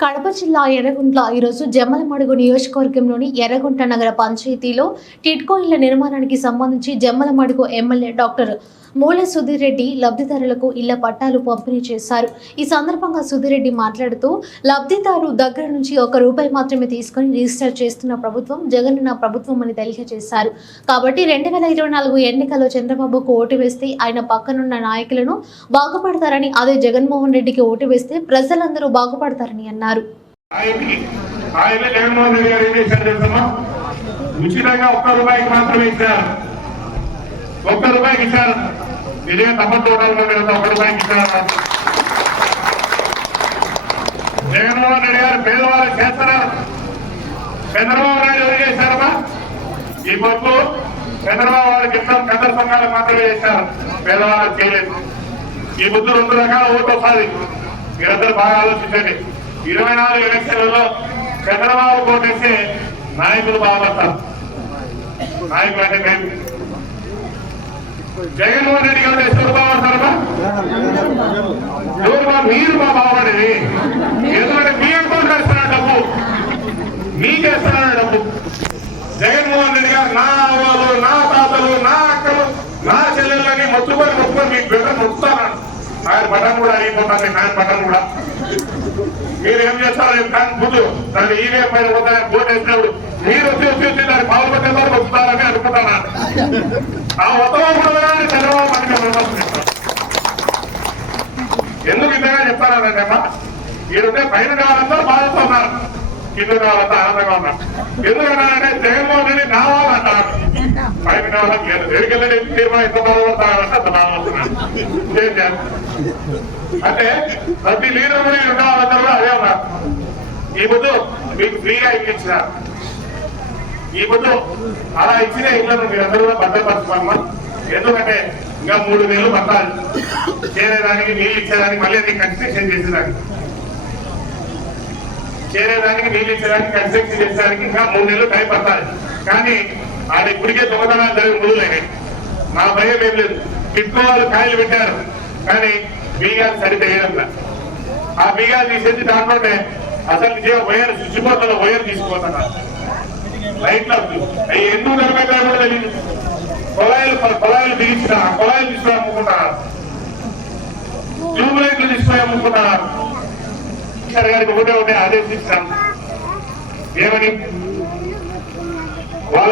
కడప జిల్లా ఎర్రగుంట్ల ఈరోజు జమ్మలమడుగు నియోజకవర్గంలోని ఎర్రగుంట నగర పంచాయతీలో టిట్కో ఇళ్ళ నిర్మాణానికి సంబంధించి జమ్మలమడుగు ఎమ్మెల్యే డాక్టర్ మూల సుధీర్ రెడ్డి లబ్ధిదారులకు ఇళ్ళ పట్టాలు పంపిణీ చేశారు. ఈ సందర్భంగా సుధీర్ రెడ్డి మాట్లాడుతూ లబ్ధిదారు దగ్గర నుంచి ఒక రూపాయి మాత్రమే తీసుకొని రిజిస్టర్ చేస్తున్న ప్రభుత్వం జగనన్న ప్రభుత్వం అని తెలియజేశారు. కాబట్టి రెండు వేల ఇరవై నాలుగు ఎన్నికల్లో చంద్రబాబుకు ఓటు వేస్తే ఆయన పక్కనున్న నాయకులను బాగుపడతారని అదే జగన్మోహన్ రెడ్డికి ఓటు వేస్తే ప్రజలందరూ బాగుపడతారని అన్నారు. ఆయన జగన్మోహన్ రెడ్డి గారు ఏం చేశారు తెలుసమ్మా? ఉచితంగా ఒక్క రూపాయికి మాత్రమే ఇచ్చారు. ఒక్క రూపాయికి ఇచ్చారు. ఇదే తప్పట్టు కదా ఒక్క రూపాయికి ఇచ్చారు జగన్మోహన్ రెడ్డి గారు పేదవాళ్ళు చేస్తున్నారు. చంద్రబాబు నాయుడు ఎవరు చేశారమ్మా? ఈ పప్పు చంద్రబాబు వారికి ఇస్తాం పెద్ద సంఘాలు మాత్రమే చేశారు. పేదవాళ్ళు చేయలేదు. ఈ బుద్ధి రెండు రకాల ఓటు వస్తుంది. మీరందరూ బాగా ఆలోచించండి. ఇరవై నాలుగు ఎలక్షన్లలో చంద్రబాబు కోటేస్తే నాయకులు బాగుపడతారు నాయకులు అంటే జగన్మోహన్ రెడ్డి గారు ఎవరు బాగుపడతారమ్మా ఎవరు బా- మీరు మా బాగుపడేది ఎందుకంటే మీ అకౌంట్ వేస్తున్నారు డబ్బు? మీకేస్తున్నారు డబ్బు? జగన్మోహన్ రెడ్డి గారు నా అవ్వాలు నా తాతలు నా అక్కలు నా చెల్లెళ్ళని మొత్తుకొని మొత్తుకొని మీకు బిడ్డ మొత్తాను ఆయన పట్టం కూడా అయిపోతాను ఆయన పట్టం కూడా. మీరు ఏం చేస్తారు ఏం కానీ ముందు దాన్ని ఈవే పైన పోతాయి బోట్ వేసినప్పుడు మీరు వస్తారని ఆ ఉత్తమం కూడా చంద్రబాబు మనకి విమర్శిస్తారు ఎందుకు ఇంతగా చెప్తానంటే అమ్మా ఈరోజు పైన కావాలంతా బాధతో ఉన్నారు. కింద కావాలంతా ఆనందంగా ఉన్నారు. ఎందుకన్నారంటే జగన్మోహన్ రెడ్డి నా పైన కావాలని లేదు. తీర్మానం ఎంత బాధపడతారంటే అంత బాధపడుతున్నాను అంటే ప్రతి లీడర్ కూడా ఈ కూడా అదే ఉన్నారు. ఈ ముందు మీకు ఫ్రీగా ఇప్పించినారు. ఈ బుద్ధు అలా ఇచ్చిన ఇళ్ళను మీరందరూ కూడా భద్రపరచుకోమ్మా ఎందుకంటే ఇంకా మూడు వేలు పట్టాలి. చేరేదానికి నీళ్ళు ఇచ్చేదానికి మళ్ళీ అది కన్స్ట్రక్షన్ చేసేదానికి. చేరేదానికి నీళ్ళు ఇచ్చేదానికి కన్స్ట్రక్షన్ చేసేదానికి ఇంకా మూడు నెలలు టైం పట్టాలి. కానీ ఆడ ఇప్పటికే దొంగతనాలు జరిగి మొదలైనాయి మా భయం ఏం లేదు. కిట్టుకోవాలి కాయలు పెట్టారు. కానీ బీగాలు సరిగ్గా ఆ బీగాలు తీసేసి దాంట్లోనే అసలు నిజంగా వైర్ శుచిపోతల వైర్ తీసుకుపోతున్నారు. లైట్లు అవి ఎందుకు నిలబెట్టారో కూడా తెలియదు కొలాయిలు కొలాయిలు బిగించిన కొలాయిలు తీసుకుని అమ్ముకుంటున్నారు ట్యూబ్ లైట్లు తీసుకుని అమ్ముకుంటున్నారు ఈశ్వర్ గారికి ఒకటే ఒకటే ఆదేశించాం ఏమని? వాళ్ళ